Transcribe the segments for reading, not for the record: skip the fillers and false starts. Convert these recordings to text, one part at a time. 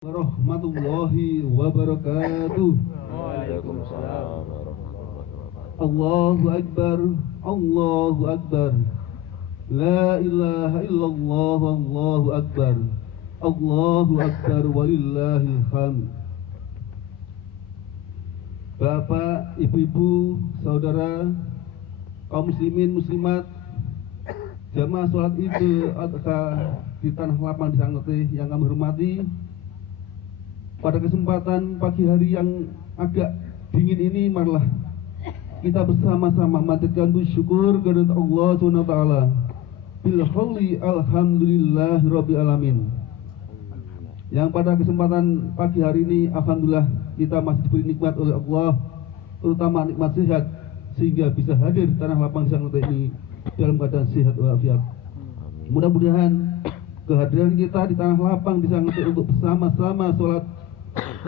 Warahmatullahi wabarakatuh. Waalaikumsalam warahmatullahi wabarakatuh. Allahu Akbar, Allahu Akbar. La ilaha illallah, Allahu Akbar. Allahu Akbar walillahil hamd. Bapak, ibu-ibu, saudara, kaum muslimin muslimat, jamaah sholat Idul Adha di tanah lapang di Sangetih yang kami hormati. Pada kesempatan pagi hari yang agak dingin ini, marilah kita bersama-sama memanjatkan syukur kepada Allah SWT. Bil hauli alhamdulillahirabbil alamin. Yang pada kesempatan pagi hari ini, alhamdulillah kita masih diberi nikmat oleh Allah, terutama nikmat sehat, sehingga bisa hadir di tanah lapang di Sangetih ini dalam keadaan sehat walafiat. Mudah-mudahan kehadiran kita di tanah lapang di Sangetih untuk bersama-sama sholat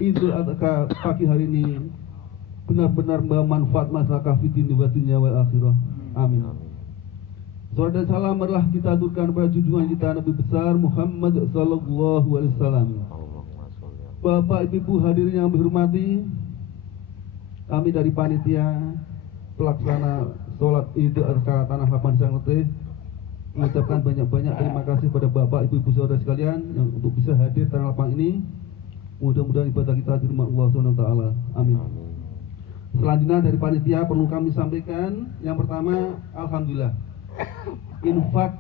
Idul Adha pagi hari ini benar-benar membawa manfaat masyarakat fitin wa dunya wal akhirah. Amin. Salam dan salam marilah kita aturkan pada junjungan kita Nabi besar Muhammad sallallahu alaihi wasallam. Bapak Ibu hadirin yang kami hormati, kami dari panitia pelaksana sholat Idul Adha tanah lapang Sangetih mengucapkan banyak-banyak terima kasih pada Bapak Ibu saudara sekalian yang untuk bisa hadir tanah lapang ini. Mudah-mudahan ibadah kita diterima Allah SWT. Amin. Selanjutnya dari panitia perlu kami sampaikan, yang pertama, alhamdulillah, infak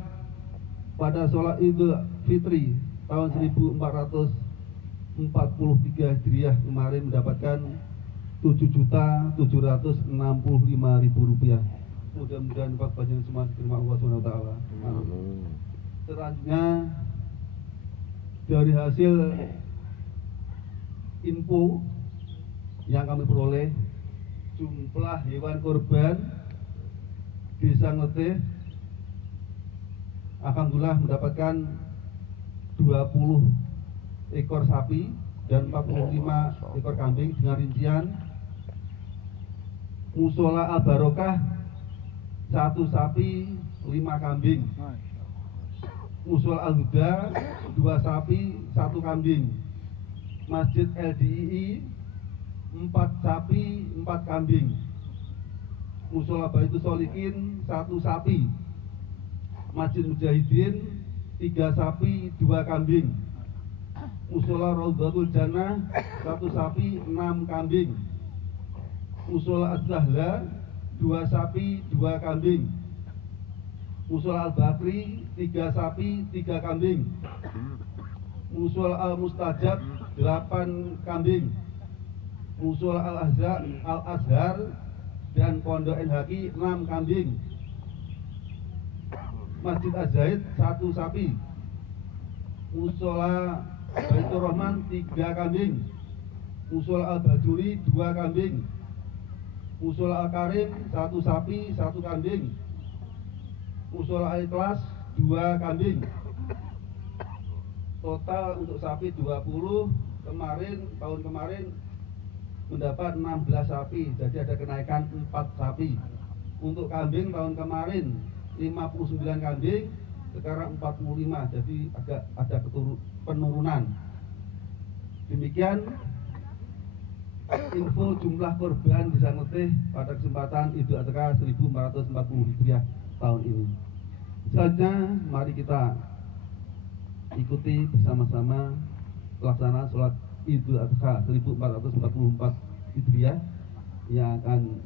pada sholat Idul Fitri tahun 1443 Hijriah kemarin mendapatkan Rp7.765.000. Mudah-mudahan infak panjenengan semua diterima Allah SWT. Amin. Selanjutnya dari hasil info yang kami peroleh, jumlah hewan kurban di Sangetih alhamdulillah mendapatkan 20 ekor sapi dan 45 ekor kambing dengan rincian Musola Al Barokah 1 sapi 5 kambing, Musola Al Huda 2 sapi 1 kambing, Masjid LDII 4 sapi 4 kambing, Musola Baitul Sholihin 1 sapi, Masjid Mujahidin 3 sapi 2 kambing, Musola Raudhatul Jannah 1 sapi 6 kambing, Musola Az-Zahla 2 sapi 2 kambing, Musola Al-Bakri 3 sapi 3 kambing, Musola Al-Mustajab 8 kambing, Musola Al-Azhar dan Pondok NHQ 6 kambing, Masjid Az-Zaid 1 sapi, Musola Baitur Rahman 3 kambing, Musola Al-Bajuri 2 kambing, Musola Al-Karim 1 sapi 1 kambing, Musola Al-Ikhlas 2 kambing. Total untuk sapi 20, tahun kemarin mendapat 16 sapi, jadi ada kenaikan 4 sapi. Untuk kambing tahun kemarin 59 kambing, sekarang 45, jadi agak ada penurunan. Demikian info jumlah korban di Sangetih pada kesempatan Idul Adha 1440 Hijriah tahun ini. Selanjutnya mari kita ikuti bersama-sama pelaksanaan sholat Idul Adha 1444 Hijriah yang akan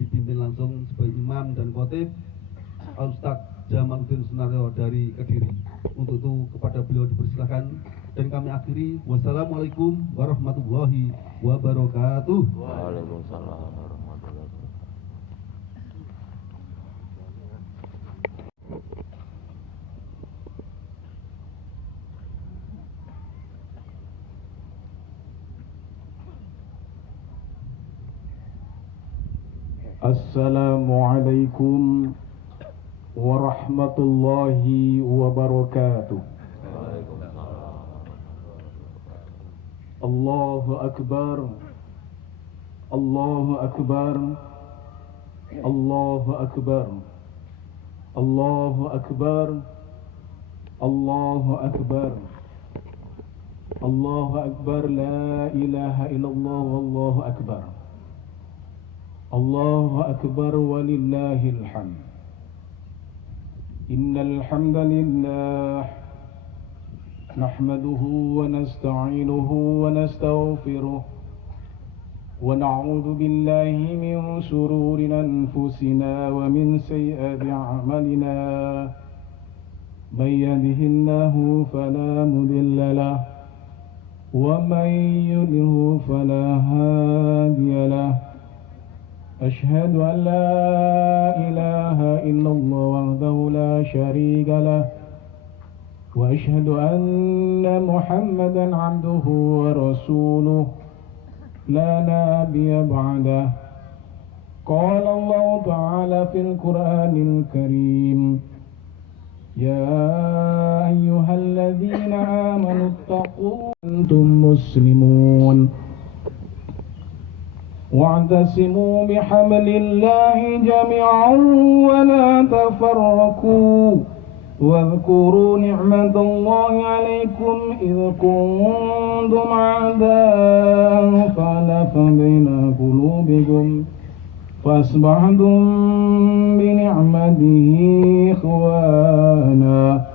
dipimpin langsung sebagai imam dan khotib Al-Ustadz Jamaluddin Sunario dari Kediri. Untuk itu kepada beliau dipersilakan dan kami akhiri. Wassalamualaikum warahmatullahi wabarakatuh. Waalaikumsalam warahmatullahi wabarakatuh. Assalamualaikum warahmatullahi wabarakatuh. Allahu Akbar, Allahu Akbar, Allahu Akbar, Allahu Akbar, Allahu Akbar. الله أكبر لا إله إلا الله والله أكبر الله أكبر ولله الحمد إن الحمد لله نحمده ونستعينه ونستغفره ونعوذ بالله من شرور أنفسنا ومن سيئات أعمالنا من يهده الله فلا مضل له ومن يضلل فلا هادي له أشهد أن لا إله إلا الله وحده لا شريك له وأشهد أن محمدا عبده ورسوله لا نبي بعده قال الله تعالى في القرآن الكريم يا أيها الذين آمنوا اتقوا أنتم مسلمون واعتصموا بحبل الله جميعا ولا تفرقوا واذكروا نعمة الله عليكم إذ كنتم أعداء فألف بين قلوبكم فأصبحتم بنعمته إخوانا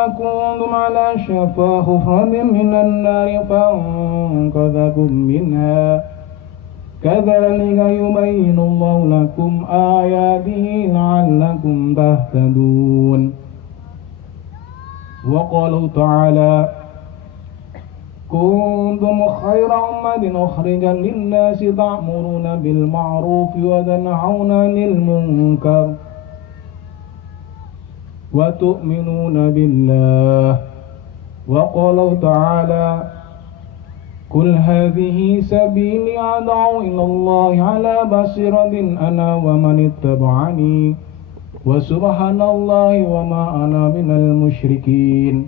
وكنتم على شفا حفرة من النار فأنقذكم منها كذلك يبين الله لكم آياته لعلكم تهتدون وقال تعالى كنتم خير أمة أخرجا للناس تأمرون بالمعروف وتنهون عن المنكر وتؤمنون بالله وقال تعالى قل هذه سبيلي أدعو إلى الله على بصيرة أنا ومن اتبعني وسبحان الله وما أنا من المشركين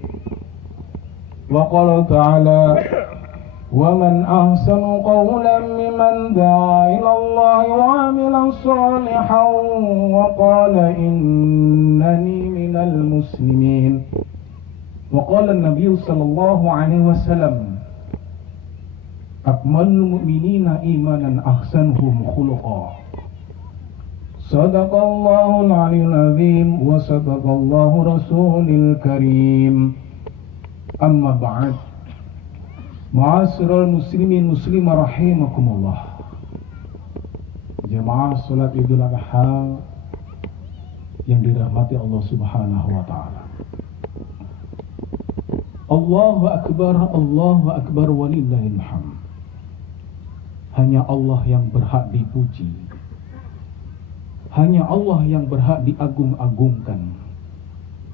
وقال تعالى ومن أحسن قولا ممن دعا إلى الله وعمل صالحا وقال إنني من المسلمين وقال النبي صلى الله عليه وسلم أكمل المؤمنين إيمانا أحسنهم خلقا صدق الله العلي العظيم وصدق الله رسول الكريم أما بعد Ma'asyiral muslimin muslimah rahimakumullah. Jemaah salat Idul Adha yang dirahmati Allah Subhanahu wa taala. Allahu akbar walillahil hamd. Hanya Allah yang berhak dipuji. Hanya Allah yang berhak diagung-agungkan.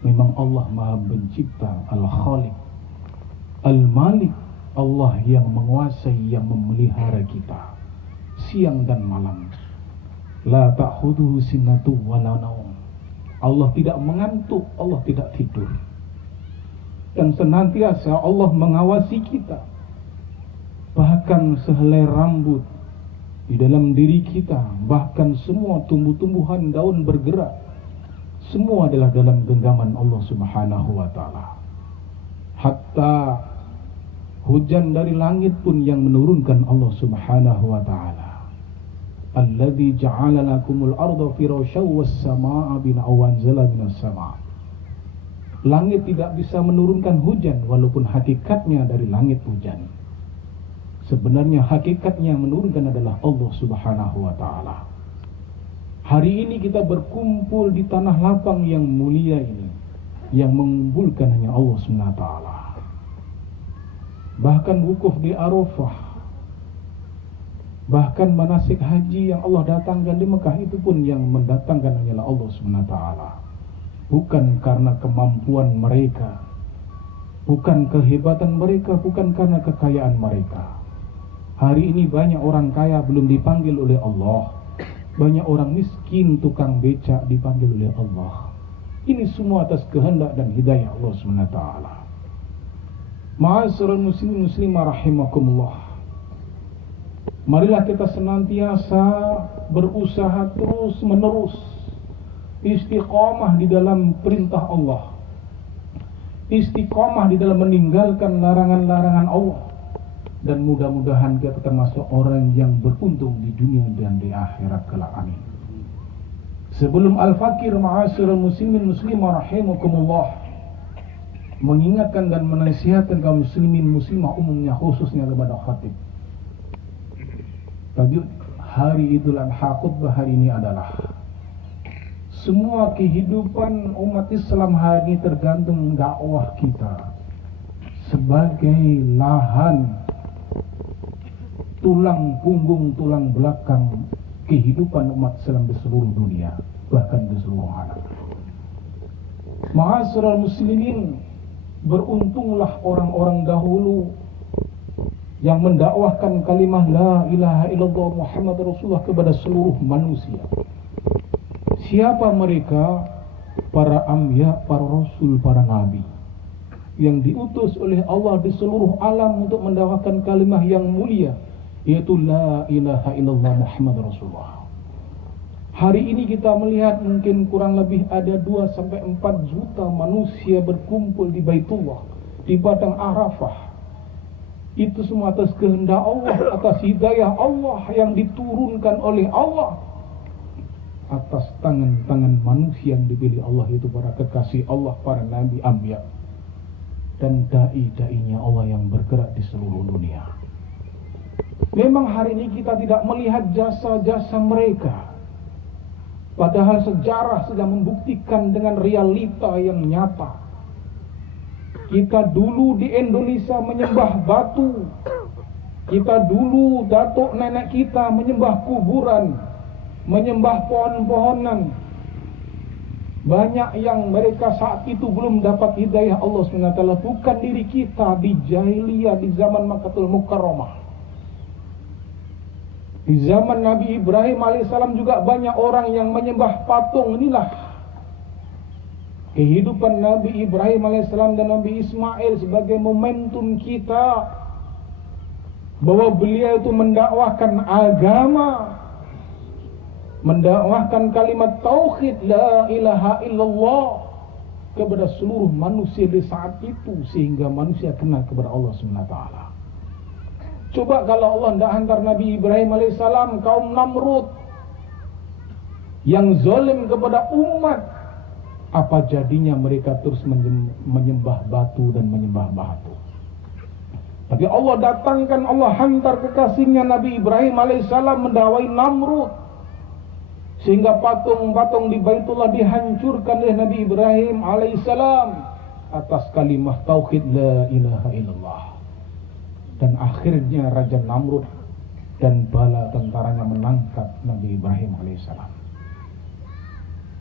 Memang Allah Maha Pencipta, Al-Khaliq, Al-Malik, Allah yang menguasai, yang memelihara kita siang dan malam. La ta'khudhuhu sinatun wa la naum. Allah tidak mengantuk, Allah tidak tidur. Dan senantiasa Allah mengawasi kita. Bahkan sehelai rambut di dalam diri kita, bahkan semua tumbuh-tumbuhan, daun bergerak, semua adalah dalam genggaman Allah Subhanahu wa taala. Hatta hujan dari langit pun yang menurunkan Allah Subhanahu wa taala. Alladzi ja'ala lakumul arda firasyaw was samaa'a bina'u anzala minas sama'. Langit tidak bisa menurunkan hujan walaupun hakikatnya dari langit hujan. Sebenarnya hakikatnya yang menurunkan adalah Allah Subhanahu wa taala. Hari ini kita berkumpul di tanah lapang yang mulia ini, yang mengumpulkan hanya Allah Subhanahu wa taala. Bahkan wukuf di Arafah, bahkan manasik haji yang Allah datangkan di Mekah itu pun yang mendatangkan hanyalah Allah Subhanahu wa taala. Bukan karena kemampuan mereka, bukan kehebatan mereka, bukan karena kekayaan mereka. Hari ini banyak orang kaya belum dipanggil oleh Allah. Banyak orang miskin tukang becak dipanggil oleh Allah. Ini semua atas kehendak dan hidayah Allah Subhanahu wa taala. Ma'asyiral muslimin muslimah rahimakumullah. Marilah kita senantiasa berusaha terus menerus istiqamah di dalam perintah Allah, istiqomah di dalam meninggalkan larangan-larangan Allah, dan mudah-mudahan kita termasuk orang yang beruntung di dunia dan di akhirat kelak. Amin. Sebelum Al-Fakir, ma'asyiral muslimin muslimah rahimakumullah, mengingatkan dan menasihatkan kaum muslimin muslimah umumnya, khususnya kepada khatib. Tajuk hari Idul Adha khutbah hari ini adalah semua kehidupan umat Islam hari ini tergantung dakwah kita sebagai lahan, tulang punggung, tulang belakang kehidupan umat Islam di seluruh dunia, bahkan di seluruh alam. Ma'asyiral muslimin, beruntunglah orang-orang dahulu yang mendakwahkan kalimah la ilaha illallah Muhammad Rasulullah kepada seluruh manusia. Siapa mereka? Para anbiya, para rasul, para nabi yang diutus oleh Allah di seluruh alam untuk mendakwahkan kalimah yang mulia, yaitu la ilaha illallah Muhammad Rasulullah. Hari ini kita melihat mungkin kurang lebih ada 2-4 juta manusia berkumpul di Baitullah, di Padang Arafah. Itu semua atas kehendak Allah, atas hidayah Allah yang diturunkan oleh Allah, atas tangan-tangan manusia yang dipilih Allah, itu para kekasih Allah, para nabi, anbiya, dan dai-dainya Allah yang bergerak di seluruh dunia. Memang hari ini kita tidak melihat jasa-jasa mereka, padahal sejarah sudah membuktikan dengan realita yang nyata. Kita dulu di Indonesia menyembah batu. Kita dulu, datuk nenek kita menyembah kuburan, menyembah pohon-pohonan. Banyak yang mereka saat itu belum dapat hidayah Allah SWT. Bukan diri kita di jahiliyah, di zaman Makkatul Mukarramah. Di zaman Nabi Ibrahim alaihissalam juga banyak orang yang menyembah patung. Inilah kehidupan Nabi Ibrahim alaihissalam dan Nabi Ismail sebagai momentum kita bahwa beliau itu mendakwahkan agama, mendakwahkan kalimat tauhid la ilaha illallah kepada seluruh manusia di saat itu, sehingga manusia kenal kepada Allah SWT. Coba kalau Allah tidak hantar Nabi Ibrahim alaihissalam, kaum Namrud yang zalim kepada umat, apa jadinya mereka terus menyembah batu dan menyembah batu. Tapi Allah datangkan, Allah hantar kekasihnya Nabi Ibrahim alaihissalam mendakwai Namrud, sehingga patung-patung di Baitullah dihancurkan oleh Nabi Ibrahim alaihissalam atas kalimah tauhid la ilaha illallah. Dan akhirnya Raja Namrud dan bala tentaranya menangkap Nabi Ibrahim alaihissalam.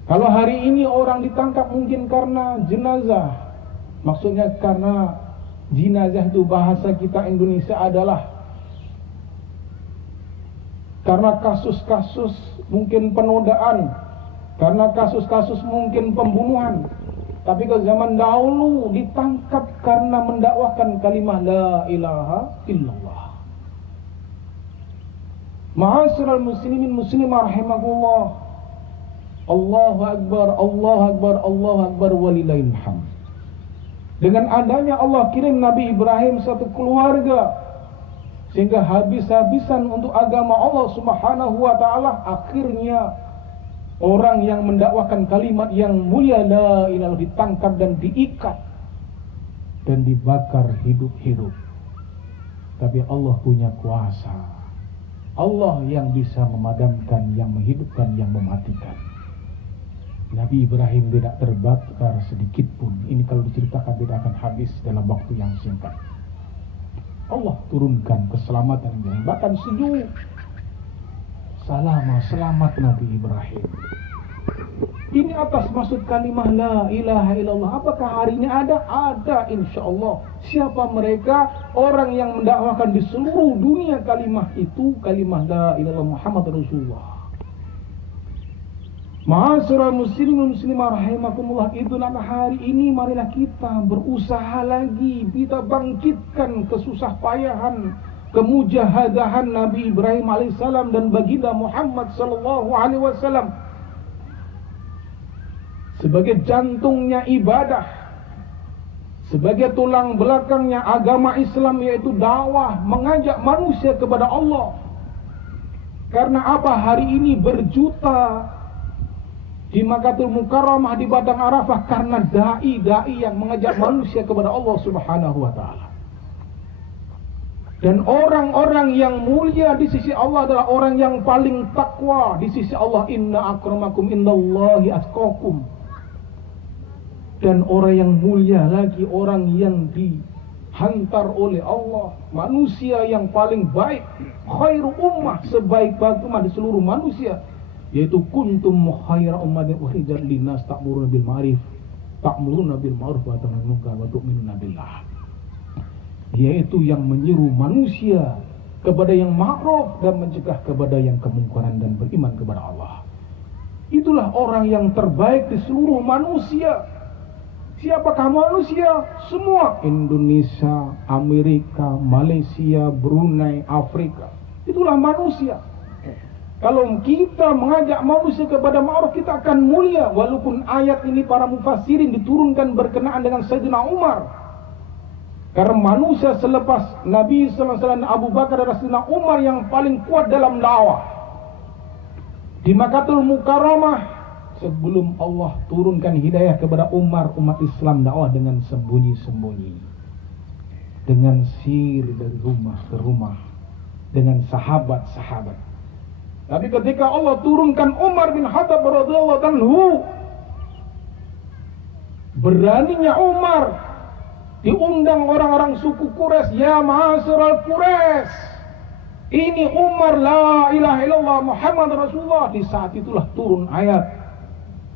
Kalau hari ini orang ditangkap mungkin karena jenazah, maksudnya karena jenazah itu bahasa kita Indonesia adalah karena kasus-kasus mungkin penodaan, karena kasus-kasus mungkin pembunuhan. Tapi ke zaman dahulu ditangkap karena mendakwahkan kalimah la ilaha illallah. Ma'asyiral muslimin muslimah rahimakumullah. Allahu Akbar, Allahu Akbar, Allahu Akbar, walillahil hamd. Dengan adanya Allah kirim Nabi Ibrahim satu keluarga, sehingga habis-habisan untuk agama Allah Subhanahu wa ta'ala. Akhirnya orang yang mendakwahkan kalimat yang mulia la ilaha ditangkap dan diikat dan dibakar hidup-hidup. Tapi Allah punya kuasa. Allah yang bisa memadamkan, yang menghidupkan, yang mematikan. Nabi Ibrahim tidak terbakar sedikit pun. Ini kalau diceritakan tidak akan habis dalam waktu yang singkat. Allah turunkan keselamatan Ibrahim, bahkan sejuk. Selamat Nabi Ibrahim. Ini atas maksud kalimah la ilaha illallah. Apakah hari ini ada? Ada, insya Allah. Siapa mereka? Orang yang mendakwahkan di seluruh dunia kalimah itu, kalimah la ilaha illallah Muhammad Rasulullah. Ma'asyiral muslimin muslimah rahimakumullah, itulah hari ini marilah kita berusaha lagi, kita bangkitkan kesusah payahan, kemujahadahan Nabi Ibrahim alaihissalam dan baginda Muhammad sallallahu alaihi wasallam sebagai jantungnya ibadah, sebagai tulang belakangnya agama Islam, yaitu dakwah, mengajak manusia kepada Allah. Karena apa? Hari ini berjuta di Makkatul Mukarramah, di Padang Arafah, karena dai-dai yang mengajak manusia kepada Allah Subhanahu wa taala. Dan orang-orang yang mulia di sisi Allah adalah orang yang paling takwa di sisi Allah. Inna akramakum indallahi atqakum. Dan orang yang mulia lagi, orang yang dihantar oleh Allah, manusia yang paling baik, khairu ummah, sebaik-baik umat di seluruh manusia, yaitu kuntum khaira ummatin ukhrijat linnas ta'muruna bil ma'ruf wa tanhauna 'anil munkar wa tu'minuna billah. Yaitu yang menyeru manusia kepada yang ma'ruf dan mencegah kepada yang kemungkaran dan beriman kepada Allah. Itulah orang yang terbaik di seluruh manusia. Siapakah manusia? Semua. Indonesia, Amerika, Malaysia, Brunei, Afrika. Itulah manusia. Kalau kita mengajak manusia kepada ma'ruf, kita akan mulia. Walaupun ayat ini para mufassirin diturunkan berkenaan dengan Sayyidina Umar. Karena manusia selepas Nabi SAW, Abu Bakar dan Sayyidina Umar yang paling kuat dalam dakwah. Di Makkatul Mukarramah, sebelum Allah turunkan hidayah kepada Umar, umat Islam dakwah dengan sembunyi-sembunyi, dengan sir dari rumah ke rumah, dengan sahabat-sahabat. Tapi ketika Allah turunkan Umar bin Khattab radhiyallahu anhu, beraninya Umar diundang orang-orang suku Quraisy, ya ma'asyiral Quraisy, ini Umar la ilaha illallah Muhammad Rasulullah. Di saat itulah turun ayat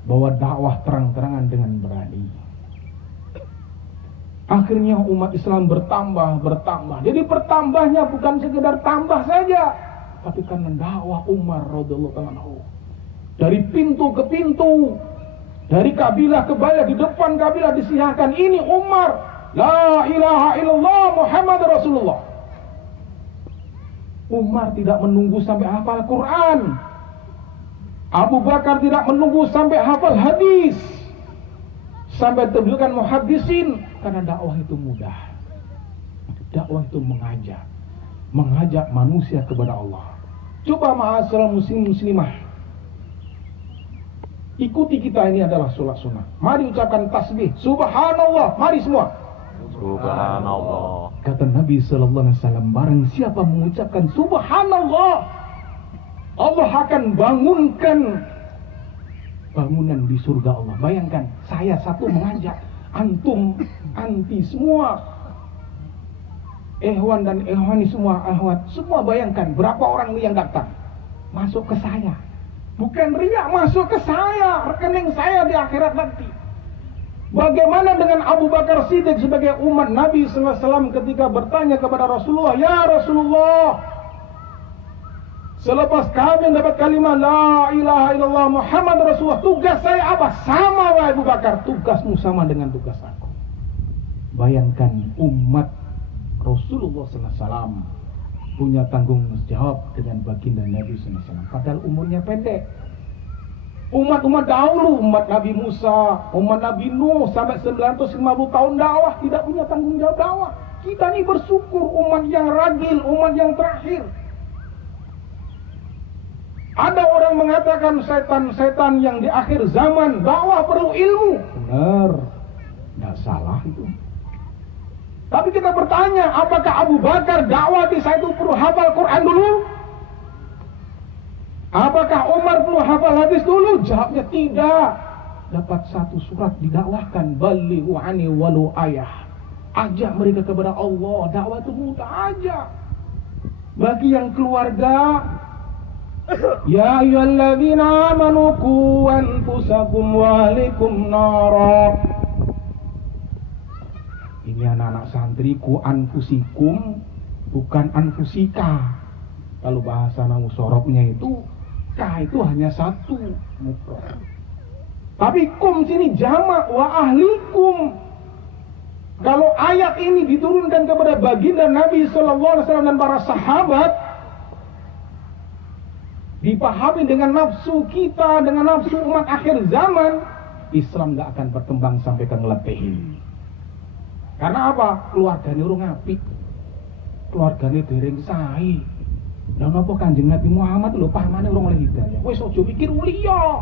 bahwa dakwah terang-terangan dengan berani. Akhirnya umat Islam bertambah. Jadi bertambahnya bukan sekedar tambah saja, tapi karena dakwah Umar radhiyallahu anhu. Dari pintu ke pintu, dari kabilah ke kabilah, di depan kabilah disiarkan, ini Umar, la ilaha illallah Muhammad Rasulullah. Umar tidak menunggu sampai hafal Quran. Abu Bakar tidak menunggu sampai hafal hadis, sampai terbukkan muhaddisin, karena dakwah itu mudah. Dakwah itu mengajak manusia kepada Allah. Coba ma'asyiral muslimah, ikuti kita, ini adalah sholat sunnah. Mari ucapkan tasbih, subhanallah, mari semua. Subhanallah. Kata Nabi SAW, barang siapa mengucapkan subhanallah, Allah akan bangunkan bangunan di surga Allah. Bayangkan, saya satu mengajak, antum, anti semua, ehwan dan ehwani semua, ahwat semua, bayangkan berapa orang yang datang masuk ke saya. Bukan riak, masuk ke saya, rekening saya di akhirat nanti. Bagaimana dengan Abu Bakar Siddiq sebagai umat Nabi SAW ketika bertanya kepada Rasulullah, ya Rasulullah, selepas kami mendapat kalimat la ilaha illallah Muhammad Rasulullah, tugas saya apa? Sama wahai Abu Bakar, tugasmu sama dengan tugas aku. Bayangkan umat Rasulullah SAW punya tanggung jawab dengan baginda Nabi SAW, padahal umurnya pendek. Umat-umat dahulu, umat Nabi Musa, umat Nabi Nuh sampai 950 tahun dakwah, tidak punya tanggung jawab dakwah. Kita ini bersyukur umat yang ragil, umat yang terakhir. Ada orang mengatakan setan-setan yang di akhir zaman dakwah perlu ilmu. Benar, tidak salah itu. Tapi kita bertanya, apakah Abu Bakar dakwah di saat itu perlu hafal Quran dulu? Apakah Umar perlu hafal hadis dulu? Jawabnya tidak. Dapat satu surat didakwahkan, balighu anni walau ayah. Ajak mereka kepada Allah. Dakwah itu mudah aja. Bagi yang keluarga, ya ayyuhalladzina amanu qu anfusakum wa ahlikum nara. Ini anak-anak santriku, anfusikum bukan anfusika. Kalau bahasa sorobnya itu ka itu hanya satu mufrad. Tapi kum sini jamak, wa ahlikum. Kalau ayat ini diturunkan kepada baginda Nabi SAW dan para sahabat, dipahami dengan nafsu kita, dengan nafsu umat akhir zaman, Islam gak akan berkembang sampai ke ngelepehin. Karena apa? Keluargane urung apik. Keluargane dereng sae. Lah napa Kanjeng Nabi Muhammad lho pamane urung oleh hidayah. Wis aja mikir uliya.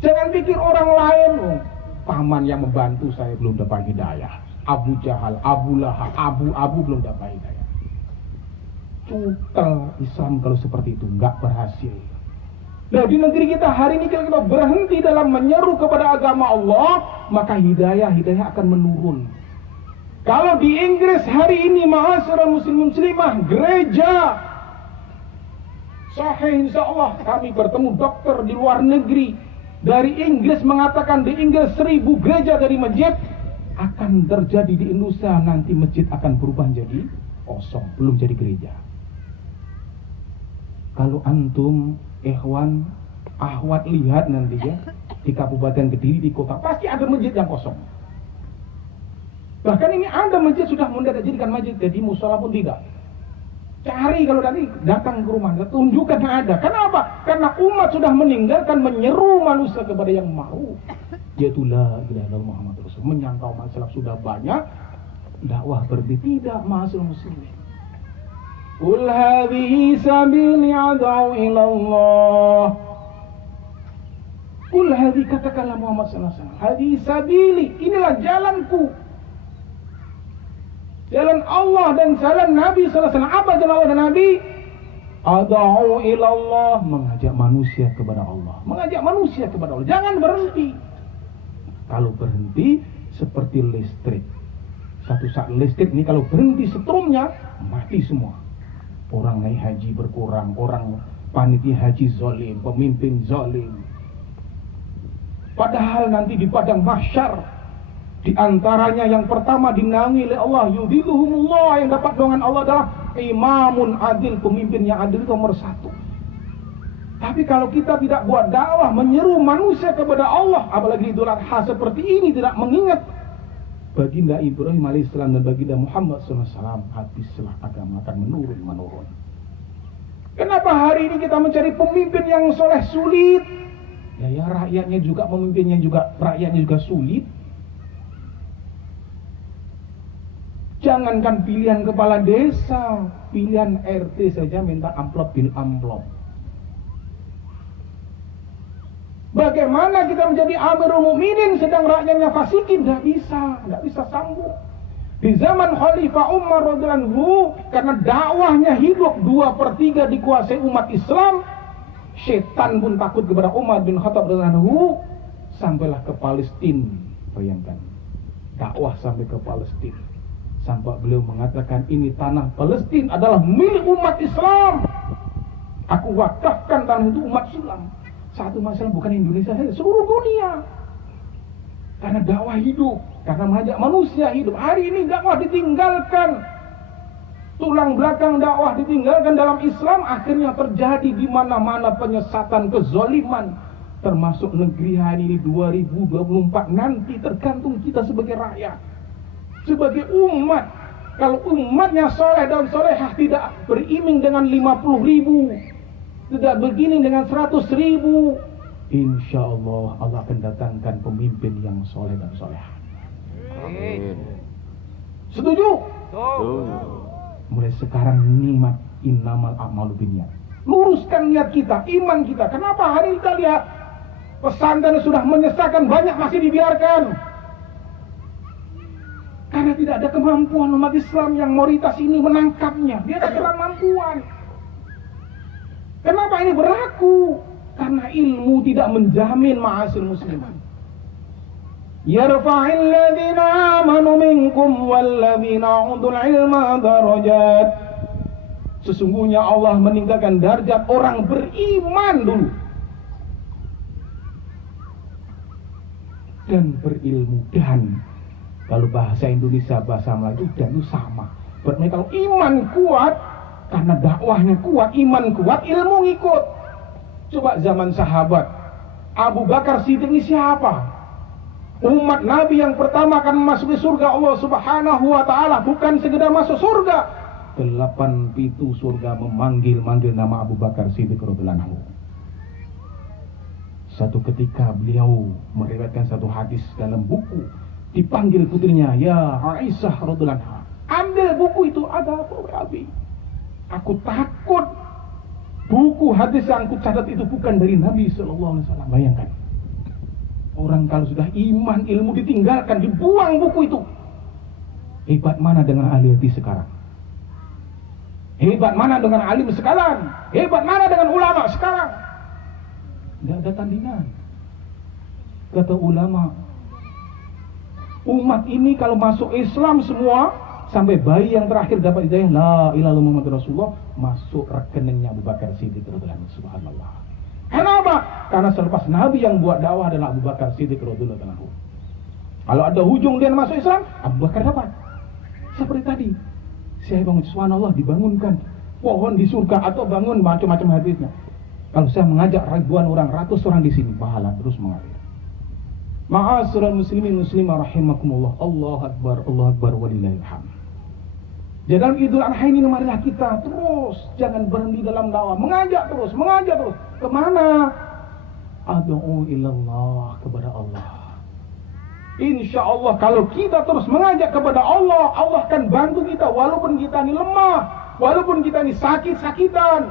Jangan pikir orang lain. Paman yang membantu saya belum dapat hidayah. Abu Jahal, Abu Lahab, Abu belum dapat hidayah. Cutel Islam kalau seperti itu nggak berhasil. Nah di negeri kita hari ini kalau kita berhenti dalam menyeru kepada agama Allah, maka hidayah akan menurun. Kalau di Inggris hari ini ma'asyiral muslimah gereja sahih insyaallah, kami bertemu dokter di luar negeri dari Inggris mengatakan di Inggris 1000 gereja dari masjid akan terjadi di Indonesia, nanti masjid akan berubah jadi kosong, belum jadi gereja. Kalau antum ikhwan ahwat lihat nanti ya di Kabupaten Kediri, di kota, pasti ada masjid yang kosong. Bahkan ini ada masjid sudah mendadak jadikan masjid, jadi musola pun tidak. Cari kalau nanti datang ke rumah, tunjukkan ada. Kenapa? Karena umat sudah meninggalkan menyeru manusia kepada yang mau, yaitu la ilaha illallah Muhammad Rasul. Menyangkau masalah sudah banyak, dakwah berhenti tidak, masalah muslimin. Qul hadhihi sabili ad'u ila Allah. Qul hadhihi, katakanlah Muhammad sallallahu alaihi wasallam, hadhihi sabili, inilah jalanku. Jalan Allah dan jalan Nabi sallallahu alaihi wasallam. Apa jalan Allah dan Nabi? Ad'u ila Allah, mengajak manusia kepada Allah. Mengajak manusia kepada Allah. Jangan berhenti. Kalau berhenti seperti listrik. Satu saat listrik ini kalau berhenti setrumnya, mati semua. Orang naik haji berkurang, orang panitia haji zalim, pemimpin zalim. Padahal nanti di padang mahsyar, di antaranya yang pertama dinaungi oleh Allah, yudhilluhumullah, yang dapat doangan Allah adalah imamun adil, pemimpin yang adil itu nomor 1. Tapi kalau kita tidak buat dakwah menyeru manusia kepada Allah, apalagi Idul Adha seperti ini, tidak mengingat baginda Ibrahim alaihissalam dan baginda Muhammad SAW, habislah agama akan menurun. Kenapa hari ini kita mencari pemimpin yang soleh sulit? Ya rakyatnya juga, pemimpinnya juga, rakyatnya juga sulit. Jangankan pilihan kepala desa, pilihan RT saja minta amplop bil amplop. Bagaimana kita menjadi Amirul Mukminin sedang rakyatnya fasikin? Tidak bisa sambung. Di zaman Khalifah Umar radhiyallahu anhu, karena dakwahnya hidup 2/3 dikuasai umat Islam, setan pun takut kepada Umar bin Khattab radhiyallahu anhu, sampailah ke Palestina. Bayangkan, dakwah sampai ke Palestina. Sampai beliau mengatakan ini tanah Palestina adalah milik umat Islam. Aku wakafkan tanah itu umat Islam. Satu masalah bukan Indonesia saja, seluruh dunia. Karena dakwah hidup, karena mengajak manusia hidup. Hari ini dakwah ditinggalkan. Tulang belakang dakwah ditinggalkan dalam Islam, akhirnya terjadi di mana-mana penyesatan, kezaliman. Termasuk negeri hari ini 2024 nanti, tergantung kita sebagai rakyat. Sebagai umat, kalau umatnya soleh dan solehah, tidak beriming dengan 50.000, tidak begini dengan 100.000, insya Allah Allah akan datangkan pemimpin yang soleh dan solehah. Amin. Setuju? Tuh. Mulai sekarang nikmat innamal a'malu binniyat. Luruskan niat kita, iman kita. Kenapa hari ini kita lihat pesantren sudah menyesatkan, banyak masih dibiarkan? Karena tidak ada kemampuan umat Islam yang mayoritas ini menangkapnya. Dia tidak ada kemampuan. Kenapa ini berlaku? Karena ilmu tidak menjamin ma'asyil muslimin. Yarfa'il ladzina amanu minkum walladzina utul ilma darajat. Sesungguhnya Allah meningkatkan darjat orang beriman dulu dan berilmu. Dan kalau bahasa Indonesia, bahasa Melayu dan itu sama. Berarti kalau iman kuat, karena dakwahnya kuat, iman kuat, ilmu ngikut. Coba zaman sahabat, Abu Bakar Siddiq ini siapa? Umat Nabi yang pertama akan memasuki surga Allah Subhanahu wa ta'ala, bukan sekedar masuk surga. 8 pintu surga memanggil nama Abu Bakar Siddiq radhiyallahu anhu. Satu ketika beliau meriwayatkan satu hadis dalam buku Dipanggil putrinya, ya Aisyah radhiyallahu anha, ambil buku itu. Ada apa Abi? Aku takut buku hadis yang aku catat itu bukan dari Nabi sallallahu alaihi wasallam. Bayangkan, orang kalau sudah iman, ilmu ditinggalkan, dibuang buku itu. Hebat mana dengan ahli hadis sekarang? Hebat mana dengan alim sekarang? Hebat mana dengan ulama sekarang? Tidak ada tandingan. Kata ulama, umat ini kalau masuk Islam semua, sampai bayi yang terakhir dapat hidayah la ilaha illallah Muhammadur Rasulullah, masuk rekeningnya Abu Bakar Siddiq radhiyallahu anhu. Subhanallah. Kenapa? Karena selepas Nabi yang buat dakwah adalah Abu Bakar Siddiq radhiyallahu anhu. Kalau ada hujung dia masuk Islam, Abu Bakar dapat. Seperti tadi, saya bangun, subhanallah, dibangunkan pohon di surga, atau bangun macam-macam hadisnya. Kalau saya mengajak ribuan orang, ratus orang di sini, pahala terus mengalir. Ma'asyiral muslimin muslimah rahimakumullah. Allahu akbar walillahil hamd. Jadi dalam Idul Adha ini marilah kita terus, jangan berhenti dalam dakwah, mengajak terus. Kemana? Ad'u ilallah, kepada Allah. Insya Allah kalau kita terus mengajak kepada Allah, Allah akan bantu kita walaupun kita ini lemah, walaupun kita ini sakit-sakitan.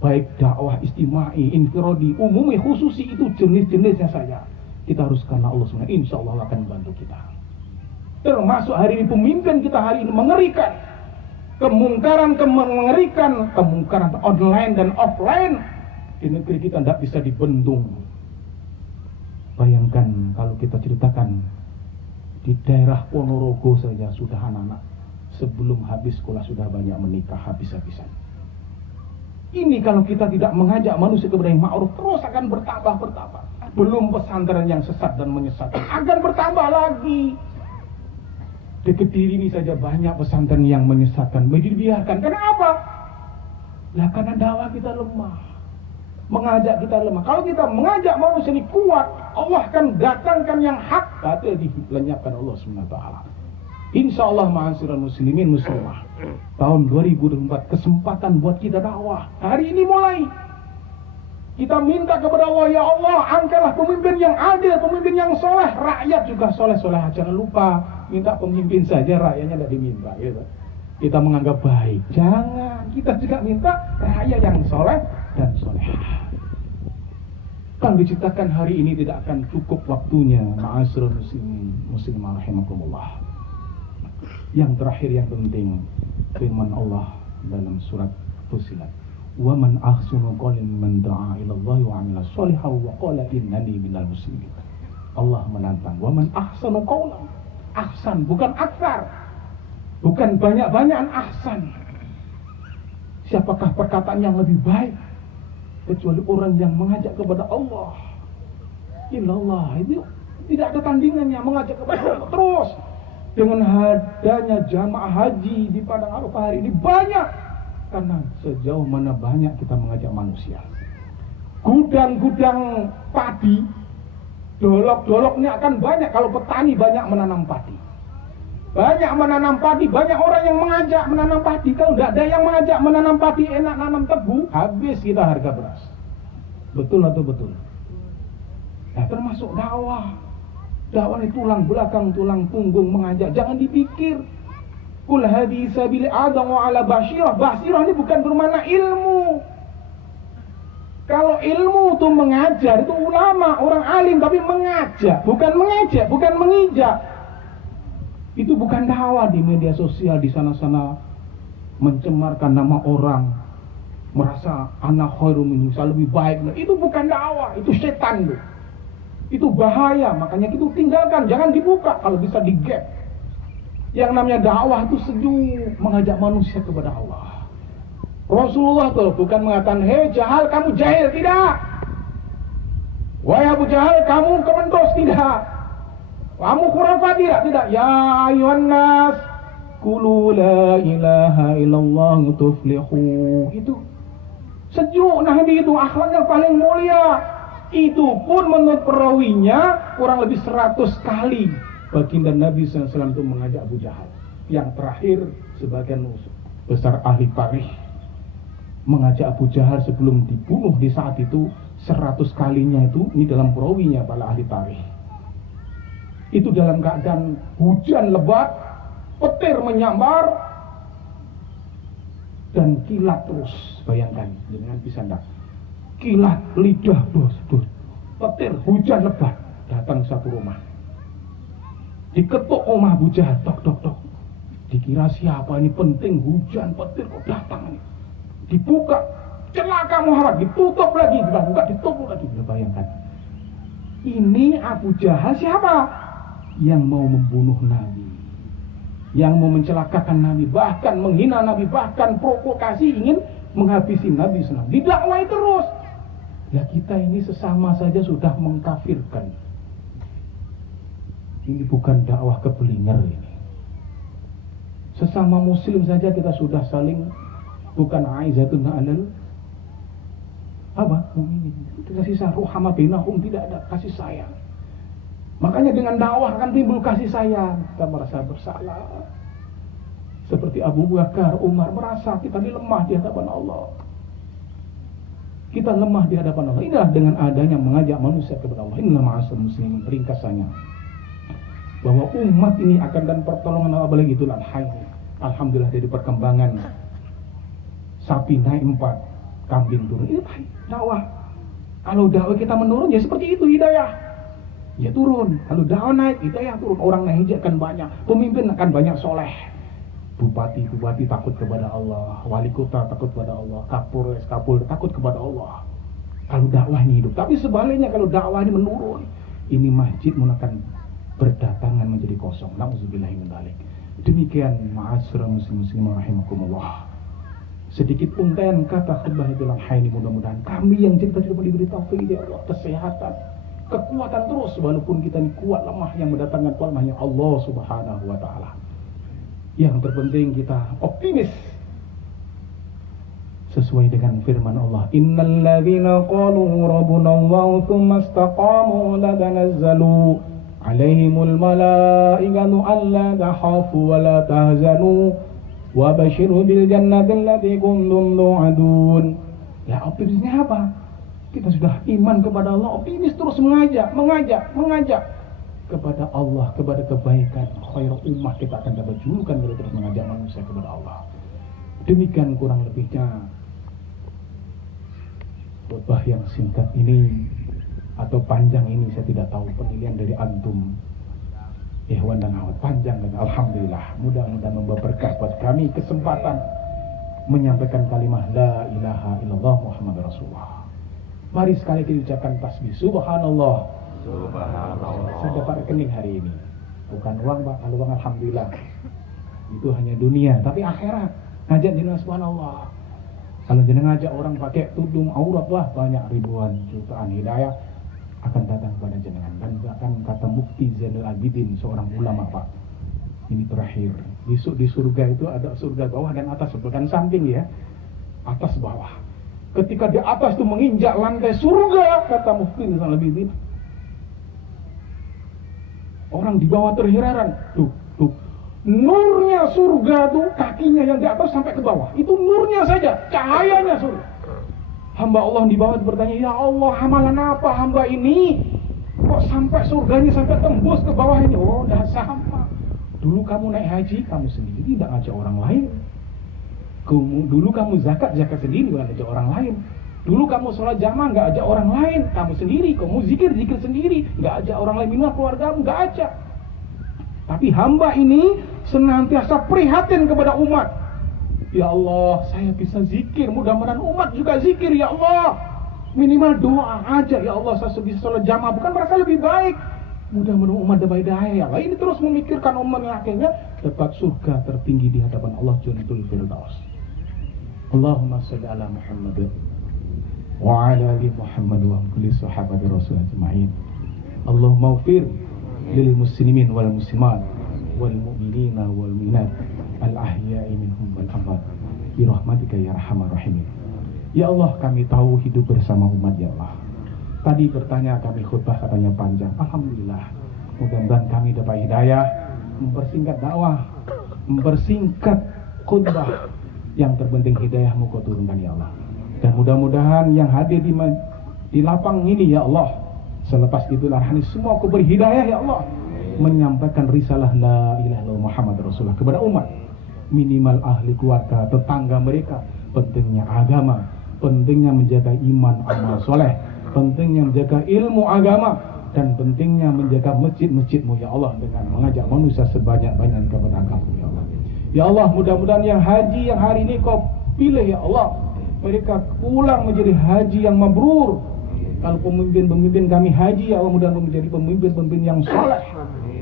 Baik dakwah istimai, infiradi, umumi, khususi, itu jenis-jenisnya saja. Kita harus karena Allah SWT, insya Allah akan bantu kita. Termasuk hari ini pemimpin kita hari ini mengerikan. Kemungkaran online dan offline di negeri kita tidak bisa dibendung. Bayangkan kalau kita ceritakan di daerah Ponorogo saja sudah anak-anak sebelum habis sekolah sudah banyak menikah habis-habisan. Ini kalau kita tidak mengajak manusia kepada yang ma'ruf, terus akan bertambah. Belum pesantren yang sesat dan menyesatkan, akan bertambah lagi. Di Kediri ini saja banyak pesantren yang menyesatkan, dibiarkan. Kenapa? Lah karena dakwah kita lemah, mengajak kita lemah. Kalau kita mengajak manusia ini kuat, Allah akan datangkan yang hak, kata dilenyapkan Allah SWT. Insya Allah ma'asyiral muslimin muslimah, tahun 2024 kesempatan buat kita dakwah. Hari ini mulai kita minta kepada Allah, ya Allah angkatlah pemimpin yang adil, pemimpin yang soleh, rakyat juga soleh-soleh. Jangan lupa minta pemimpin saja, rakyatnya tidak diminta gitu. Kita menganggap baik, jangan, kita juga minta rakyat yang soleh dan soleh. Kalau diciptakan hari ini tidak akan cukup waktunya. Ma'asyiral muslimin muslimah rahimakumullah. Yang terakhir yang penting, firman Allah dalam surat Fussilat, wa man ahsanu qawlan man da'a ila Allah wa 'amila shalihan wa qala innani minal muslimin. Allah menantang, wa man ahsanu qawlan. Ahsan bukan aktsar, bukan banyak-banyakan ahsan. Siapakah perkataan yang lebih baik kecuali orang yang mengajak kepada Allah? Ilallah, itu tidak ada tandingannya, mengajak kepada Allah terus. Dengan adanya jamaah haji di Padang Arafah hari ini banyak, karena sejauh mana banyak kita mengajak manusia. Gudang-gudang padi, dolok-doloknya akan banyak kalau petani banyak menanam padi. Banyak menanam padi, banyak orang yang mengajak menanam padi. Kalau tidak ada yang mengajak menanam padi, enak nanam tebu, habis kita harga beras. Betul atau betul? Nah, termasuk dakwah. Dakwah ini tulang belakang, tulang punggung mengajak. Jangan dipikir kul hadhi sabili adam wa ala basyirah. Basyirah ini bukan bermakna ilmu. Kalau ilmu itu mengajar, itu ulama, orang alim, tapi mengajak, bukan mengejek, bukan mengijak. Itu bukan dakwah. Di media sosial, di sana-sana mencemarkan nama orang, merasa anak khairum minhu, lebih baik. Itu bukan dakwah, itu setan tuh. Itu bahaya, makanya itu tinggalkan, jangan dibuka, kalau bisa di-gap. Yang namanya dakwah itu sejuk, mengajak manusia kepada Allah. Rasulullah tuh bukan mengatakan, hei jahal, kamu jahil, tidak. Wahai Abu Jahal, kamu kementos, tidak. Kamu khurafat, tidak. Ya ayuhan nas, kulu la ilaha illallah tuflihu. Itu sejuk, Nabi itu akhlaknya paling mulia. Itu pun menurut perawinya kurang lebih 100 kali baginda Nabi SAW itu mengajak Abu Jahal. Yang terakhir sebagian besar ahli tarikh mengajak Abu Jahal sebelum dibunuh di saat itu 100 kalinya itu, ini dalam perawinya para ahli tarikh. Itu dalam keadaan hujan lebat, petir menyambar, dan kilat terus. Bayangkan, dengan bisa enggak? Kilat, lidah, bos, petir, hujan lebat. Datang satu rumah. Diketuk omah Abu Jahal, tok. Dikira siapa ini, penting, hujan, petir kok datang ini. Dibuka, celaka Muhammad, ditutup lagi, ditutup lagi. Bayangkan. Ini Abu Jahal siapa? Yang mau membunuh Nabi, yang mau mencelakakan Nabi, bahkan menghina Nabi, bahkan provokasi ingin menghabisi Nabi SAW. Didakwai terus. Ya kita ini sesama saja sudah mengkafirkan. Ini bukan dakwah kebelinger ini. Sesama muslim saja kita sudah saling, bukan aizatun alal apa? Mukminin. Kasih sayang, ruhama bainahum, tidak ada kasih sayang. Makanya dengan dakwah akan timbul kasih sayang. Kita merasa bersalah. Seperti Abu Bakar, Umar merasa kita ini lemah di hadapan Allah. Kita lemah di hadapan Allah. Inilah dengan adanya mengajak manusia kepada Allah. Inilah ma'asal muslimin, ringkasannya. Bahwa umat ini akan dan pertolongan Allah, apalagi itulah alhamdulillah dari perkembangan sapi naik 4, kambing turun. Ini baik, dakwah. Kalau dakwah kita menurun ya seperti itu hidayah. Ya turun. Kalau dakwah naik, hidayah turun. Orang naik akan banyak, pemimpin akan banyak soleh. Bupati takut kepada Allah, wali kota takut kepada Allah, kapolres takut kepada Allah. Kalau dakwah ini hidup. Tapi sebaliknya kalau dakwah ini menurun, ini masjid akan berdatangan menjadi kosong. Nauzubillahi min dzalik. Demikian ma'asyiral muslimin rahimakumullah. Sedikit untaian kata khutbah Idul Adha ini, mudah-mudahan kami yang cerita juga diberi taufik ya Allah, kesehatan, kekuatan terus walaupun kita ini kuat lemah yang mendatangkan rahmatnya Allah Subhanahu wa taala. Yang terpenting kita optimis sesuai dengan firman Allah, innal ladzina qalu rabbuna Allah tsumma istaqamu la tanazzalu alaihimul malaikatu alla takhafu wa la tahzanu wa basyiru bil jannati allati kuntum tu'adun. Ya, optimisnya apa? Kita sudah iman kepada Allah, optimis terus mengajak kepada Allah, kepada kebaikan, khairul ummah, kita akan dapat julukan bila terus mengajak manusia kepada Allah. Demikian kurang lebihnya khutbah yang singkat ini atau panjang ini, saya tidak tahu penilaian dari antum ikhwan dan akhwat. Panjang dan alhamdulillah, mudah-mudahan membawa berkah buat kami kesempatan menyampaikan kalimat la ilaha illallah Muhammad Rasulullah. Mari sekali kita ucapkan tasbih subhanallah. Saya dapat rekening hari ini, bukan uang Pak. Kalau uang alhamdulillah itu hanya dunia, tapi akhirat ngajak jenengan subhanallah. Kalau jenengan ngajak orang pakai tudung aurat, wah banyak ribuan jutaan hidayah akan datang kepada jenengan. Dan bahkan kata Mufti Zainul Abidin, seorang ulama Pak, ini terakhir, di surga itu ada surga bawah dan atas, bukan samping ya, atas bawah. Ketika di atas itu menginjak lantai surga, kata Mufti Zainul Abidin, orang di bawah terheran, tuh, nurnya surga tuh, kakinya yang di atas sampai ke bawah, itu nurnya saja, cahayanya surga. Hamba Allah di bawah bertanya, ya Allah, amalan apa hamba ini? Kok sampai surganya sampai tembus ke bawah ini? Oh, dah sama. Dulu kamu naik haji, kamu sendiri, tidak ngajak orang lain. Dulu kamu zakat sendiri, bukan ngajak orang lain. Dulu kamu sholat jamaah, nggak ajak orang lain, kamu sendiri. Kamu zikir sendiri, nggak ajak orang lain, minum keluargamu, nggak ajak. Tapi hamba ini senantiasa prihatin kepada umat. Ya Allah, saya bisa zikir, mudah-mudahan umat juga zikir, ya Allah. Minimal doa aja, ya Allah, saya bisa sholat jamaah, bukan merasa lebih baik. Mudah-mudahan umat dapat hidayah, ya Allah. Ini terus memikirkan umat yang akhirnya dapat surga tertinggi di hadapan Allah, Jannatul Firdaus. Allahumma shalli ala Muhammad wa ala ali Muhammad wa kulli sahabati Rasul ajma'in. Allahumma ighfir lil muslimin wal muslimat wal mu'minina wal mu'minat al ahya'i minhum wal amwat bi rahmatika ya arhamar rahimin. Ya Allah, kami tahu hidup bersama umat, ya Allah. Tadi bertanya kami khutbah katanya panjang. Alhamdulillah, mudah-mudahan kami dapat hidayah, mempersingkat dakwah, mempersingkat khutbah. Yang terpenting hidayahmu kau turunkan, ya Allah. Dan mudah-mudahan yang hadir di lapang ini, ya Allah, selepas Idul Adha ini semua kau beri hidayah, ya Allah. menyampaikan risalah la ilaha illallah Muhammad Rasulullah kepada umat, minimal ahli keluarga, tetangga mereka. Pentingnya agama, pentingnya menjaga iman, amal soleh, pentingnya menjaga ilmu agama, dan pentingnya menjaga masjid-masjidmu ya Allah, dengan mengajak manusia sebanyak-banyaknya kepada Engkau ya Allah. Ya Allah, mudah-mudahan yang haji yang hari ini Kau pilih ya Allah, mereka pulang menjadi haji yang mabrur. Kalau pemimpin-pemimpin kami haji, ya Allah, mudah-mudahan menjadi pemimpin-pemimpin yang soleh.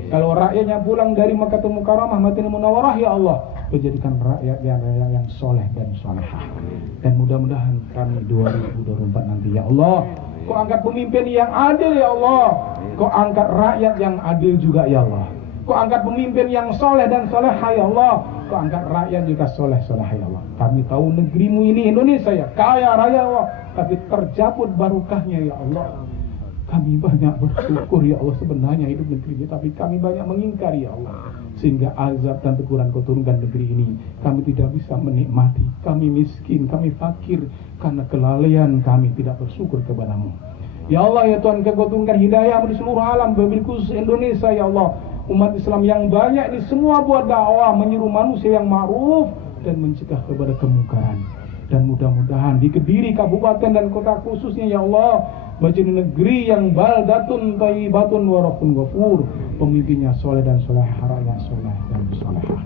Kalau rakyatnya pulang dari Makkahul Mukarramah, Madinatul Munawwarah, ya Allah, menjadikan rakyat yang soleh dan solehah. Dan mudah-mudahan kami 2024 nanti, ya Allah, Kau angkat pemimpin yang adil, ya Allah. Kau angkat rakyat yang adil juga, ya Allah. Kau angkat pemimpin yang soleh dan solehah, ya Allah. Kau angkat rakyat juga soleh-solehah, ya Allah. Kami tahu negerimu ini Indonesia ya, kaya raya, ya Allah, tapi terjabut barokahnya, ya Allah. Kami banyak bersyukur, ya Allah, sebenarnya hidup negeri ini, tapi kami banyak mengingkari, ya Allah, sehingga azab dan teguran Kau turunkan negeri ini. Kami tidak bisa menikmati. Kami miskin, kami fakir, karena kelalaian kami tidak bersyukur kepada-Mu. Ya Allah, ya Tuhan, Kau turunkan hidayah di seluruh alam, wabil khusus Indonesia, ya Allah. Umat Islam yang banyak ini semua buat dakwah, menyeru manusia yang ma'ruf dan mencegah kepada kemungkaran. Dan mudah-mudahan di Kediri, kabupaten dan kota khususnya, ya Allah, menjadi negeri yang baldatun thayyibatun wa rabbun ghafur, pemimpinnya soleh dan solehah, rakyatnya soleh dan solehah.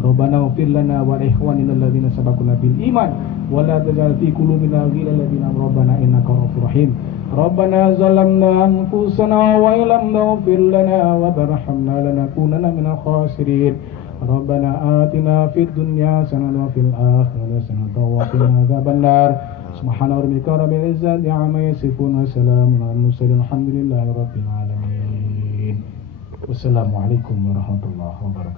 Rabbana ighfir lana wa li ikhwanina alladziina sabaquna bil iman wa la taj'al fi qulubina ghillan lil ladzina amanu rabbana innaka ra'ufur rahim. Rabbana zalamna anfusana wa illam taghfir lana wa tarhamna lanakunanna minal khasirin. Rabbana atina fid dunya hasanatan wa fil akhirati hasanatan wa qina adzabannar. Subhana rabbika rabbil izzati amma yasifun wa salamun alal mursalin walhamdulillahi rabbil alamin. Wassalamualaikum warahmatullahi wabarakatuh.